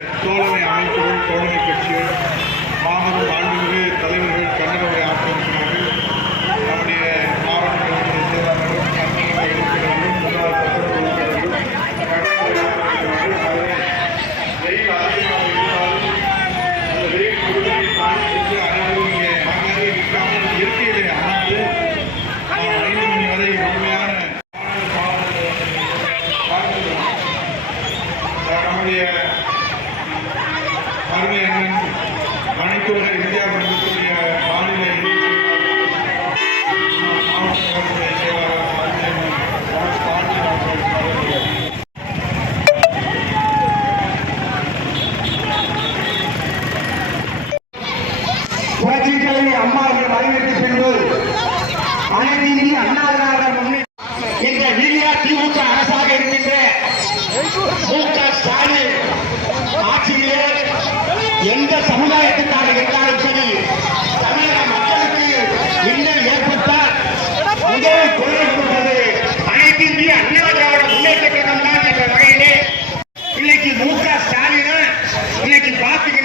தோழமை அமைப்புகள், தோழமை கட்சிகள், மாபெரும் மாண்புமிகு தலைவர்கள் கன்னட உரை ஆற்றியிருக்கிறார்கள். நம்முடைய மாவட்ட கழகத்தை செயலாளர்களும், சட்டமன்ற உறுப்பினர்களும், முன்னாள் சட்டமன்ற உறுப்பினர்களும் கன்னட உரை ஆற்றியிருக்கிறார்கள். வெயில் அதிகமாக இருந்தாலும் அந்த வெயில் கொடுமையை தாண்டி சென்று அனைவரும் இங்கே அங்கே இருக்காமல் இயற்கையிலே அமர்ந்து 5 மணி வரை முழுமையான நம்முடைய அருமை அண்ணன் அனைத்து வகை இந்தியா வழங்கக்கூடிய மாநில மாவட்ட செயலாளர் புரட்சித் தலைவி அம்மா என்று மறைவிற்கு பின்பு அனைத்து இந்திய அண்ணா திராவிட இந்த வீடியா திமுக அரசாக இருக்கின்ற மு.க. ஸ்டாலின் ஆட்சியிலே எந்த சமுதாயத்துக்காக இருந்தாலும் சரி தமிழக மக்களுக்கு இன்னும் ஏற்பட்டால் முதல் குரல் கொடுப்பது அனைத்து இந்திய அண்ணா திராவிட முன்னேற்ற கழகம் தான் என்ற வகையிலே இன்னைக்கு மு.க. ஸ்டாலின் இன்னைக்கு பார்த்து